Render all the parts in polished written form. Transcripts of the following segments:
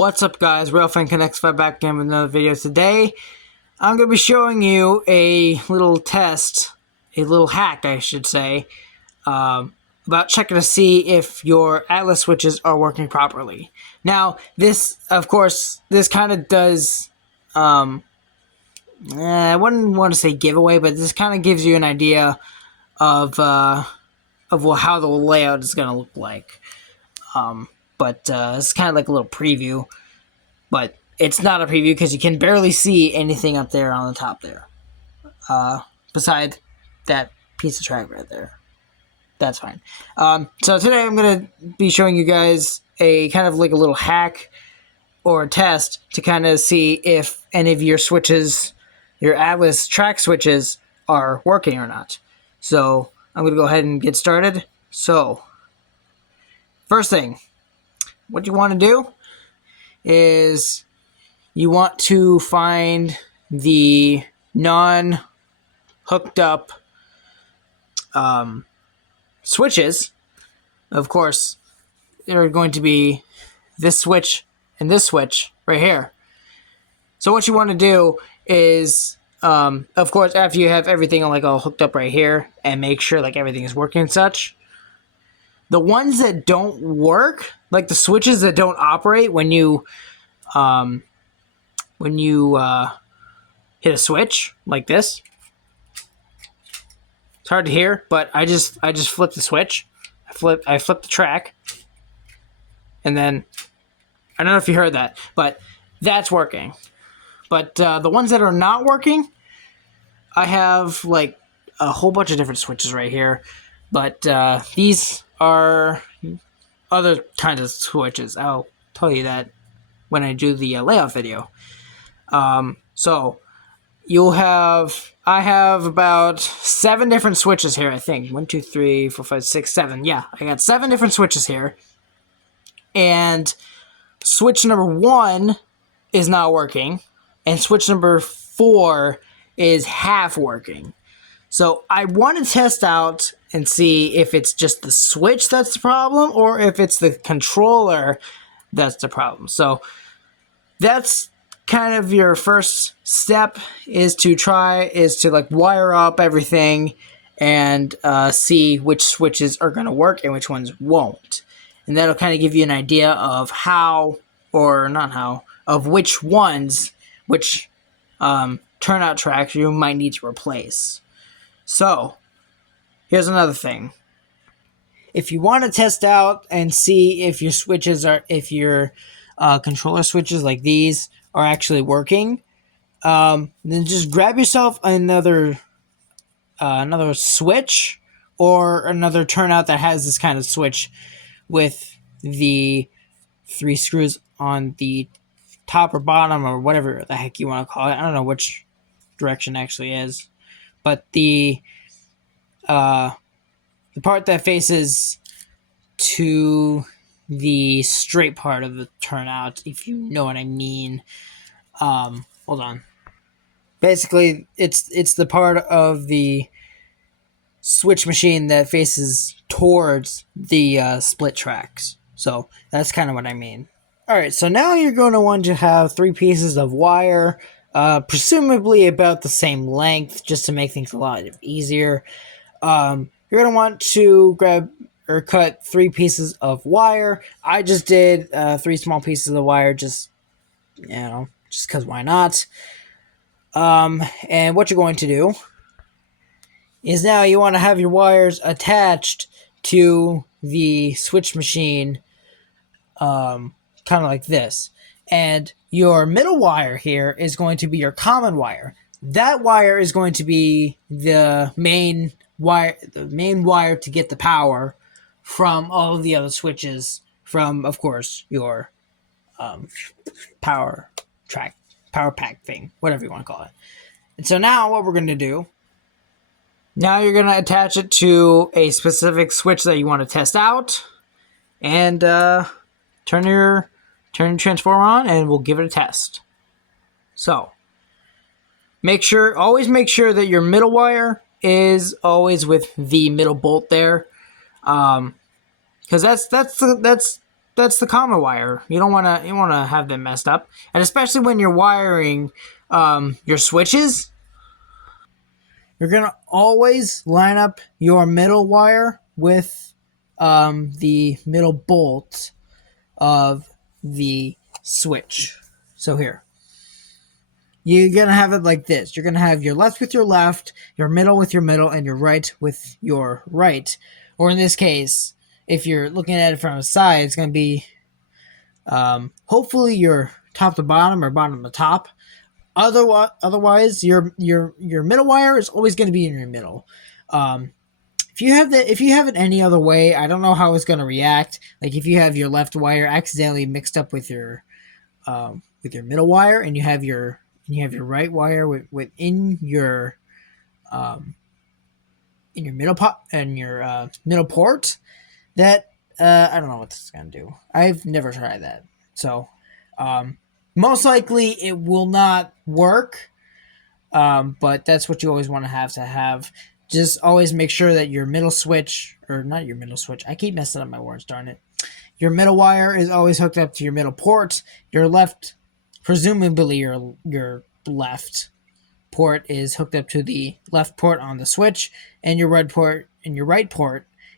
What's up, guys? RealFanConnects back again with another video. Today I'm going to be showing you a little test, a little hack I should say, about checking to see if your Atlas switches are working properly. Now this, of course, this kind of does, I wouldn't want to say giveaway, but this kind of gives you an idea of how the layout is going to look like. But it's kind of like a little preview, but it's not a preview because you can barely see anything up there on the top there, beside that piece of track right there. That's fine. So today I'm going to be showing you guys a kind of like a little hack or a test to kind of see if any of your switches, your Atlas track switches, are working or not. So I'm going to go ahead and get started. So first thing, what you want to do is you want to find the non-hooked up switches. Of course, there are going to be this switch and this switch right here. So what you want to do is, of course, after you have everything like all hooked up right here and make sure like everything is working and such, the ones that don't work, like the switches that don't operate when you hit a switch like this. It's hard to hear, but I just flip the switch. I flip the track, and then I don't know if you heard that, but that's working. But the ones that are not working, I have like a whole bunch of different switches right here, but these are other kinds of switches. I'll tell you that when I do the layout video. So I have about 7 different switches here, I think. 1, 2, 3, 4, 5, 6, 7. Yeah, I got 7 different switches here. And switch number 1 is not working. And switch number 4 is half working. So I want to test out and see if it's just the switch that's the problem or if it's the controller that's the problem. So that's kind of your first step, is to like wire up everything and see which switches are going to work and which ones won't. And that'll kind of give you an idea of which ones, which turnout tracks you might need to replace. So here's another thing. If you want to test out and see if your switches if your controller switches like these are actually working, then just grab yourself another switch or another turnout that has this kind of switch with the 3 screws on the top or bottom or whatever the heck you want to call it. I don't know which direction actually is, but the part that faces to the straight part of the turnout, if you know what I mean. Hold on. Basically, it's the part of the switch machine that faces towards the split tracks. So that's kind of what I mean. Alright, so now you're going to want to have 3 pieces of wire, presumably about the same length, just to make things a lot easier. You're going to want to grab or cut 3 pieces of wire. I just did 3 small pieces of wire, just because why not? And what you're going to do is now you want to have your wires attached to the switch machine, kind of like this. And your middle wire here is going to be your common wire. That wire is going to be the main wire to get the power from all of the other switches from, of course, your power pack thing, whatever you want to call it. And so now what we're going to do, now you're going to attach it to a specific switch that you want to test out, and turn your transformer on, and we'll give it a test. So always make sure that your middle wire is always with the middle bolt there, because that's the common wire. You don't want to have them messed up, and especially when you're wiring your switches, you're gonna always line up your middle wire with the middle bolt of the switch. So here, you're gonna have it like this. You're gonna have your left with your left, your middle with your middle, and your right with your right. Or in this case, if you're looking at it from the side, it's gonna be hopefully your top to bottom or bottom to top. Otherwise, your middle wire is always going to be in your middle. If you have it any other way, I don't know how it's going to react. Like if you have your left wire accidentally mixed up with your middle wire, and you have your right wire within your in your middle pot and your middle port, that I don't know what this is going to do. I've never tried that, so most likely it will not work. But that's what you always want to have. Just always make sure that your middle switch, or not your middle switch. I keep messing up my words, darn it. Your middle wire is always hooked up to your middle port. Your left, presumably your left port is hooked up to the left port on the switch, and your right port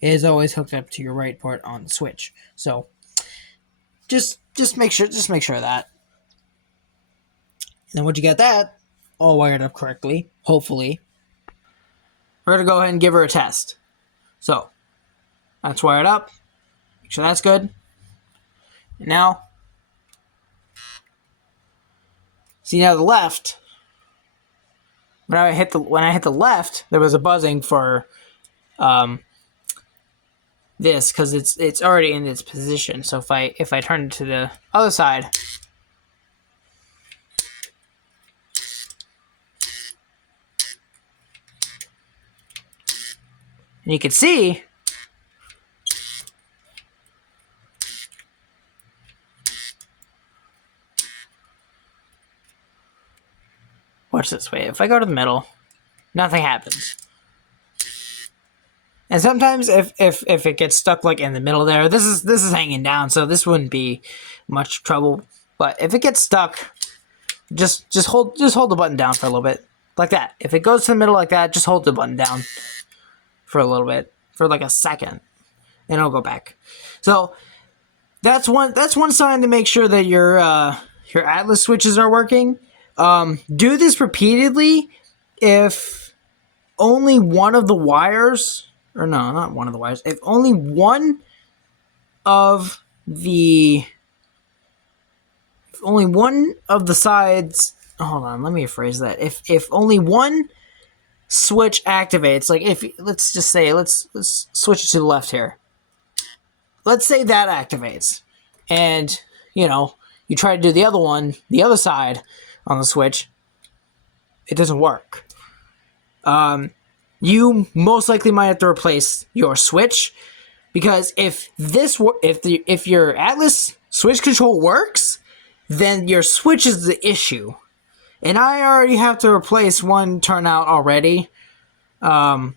is always hooked up to your right port on the switch. So just make sure of that. And then once you get that all wired up correctly, hopefully, we're going to go ahead and give her a test. So that's wired up. Make sure that's good. And now, see now the left, when I hit the left, there was a buzzing for this because it's already in its position. So if I turn it to the other side, and you can see watch this way. If I go to the middle, nothing happens. And sometimes if it gets stuck like in the middle there, this is hanging down, so this wouldn't be much trouble. But if it gets stuck, just hold the button down for a little bit, like that. If it goes to the middle like that, just hold the button down for a little bit, for like a second, and it'll go back. So that's one sign to make sure that your Atlas switches are working. Do this repeatedly if only one of the wires, or no, not one of the wires, if only one of the sides, hold on, let me rephrase that. If only one switch activates, like let's just say, let's switch it to the left here. Let's say that activates, and you try to do the other side on the switch, it doesn't work. You most likely might have to replace your switch, because if your Atlas switch control works, then your switch is the issue. And I already have to replace one Turnout already. And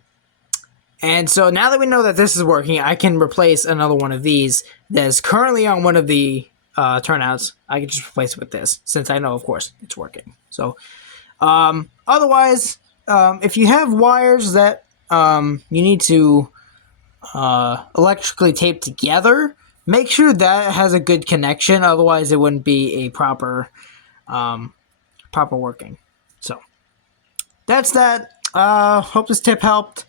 so now that we know that this is working, I can replace another one of these that is currently on one of the Turnouts. I can just replace it with this, since I know, of course, it's working. So otherwise, if you have wires that you need to electrically tape together, make sure that has a good connection. Otherwise, it wouldn't be a proper working. So that's that. Hope this tip helped.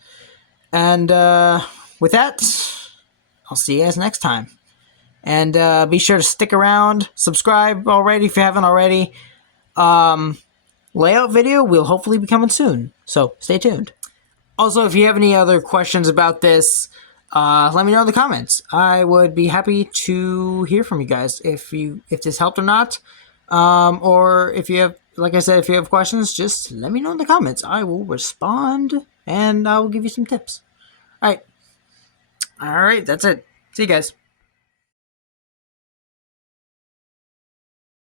And with that, I'll see you guys next time. And be sure to stick around, subscribe already if you haven't already. Layout video will hopefully be coming soon, so stay tuned. Also, if you have any other questions about this, let me know in the comments. I would be happy to hear from you guys if this helped or not. Or if you have, like I said, if you have questions, just let me know in the comments. I will respond, and I will give you some tips. All right, that's it. See you guys.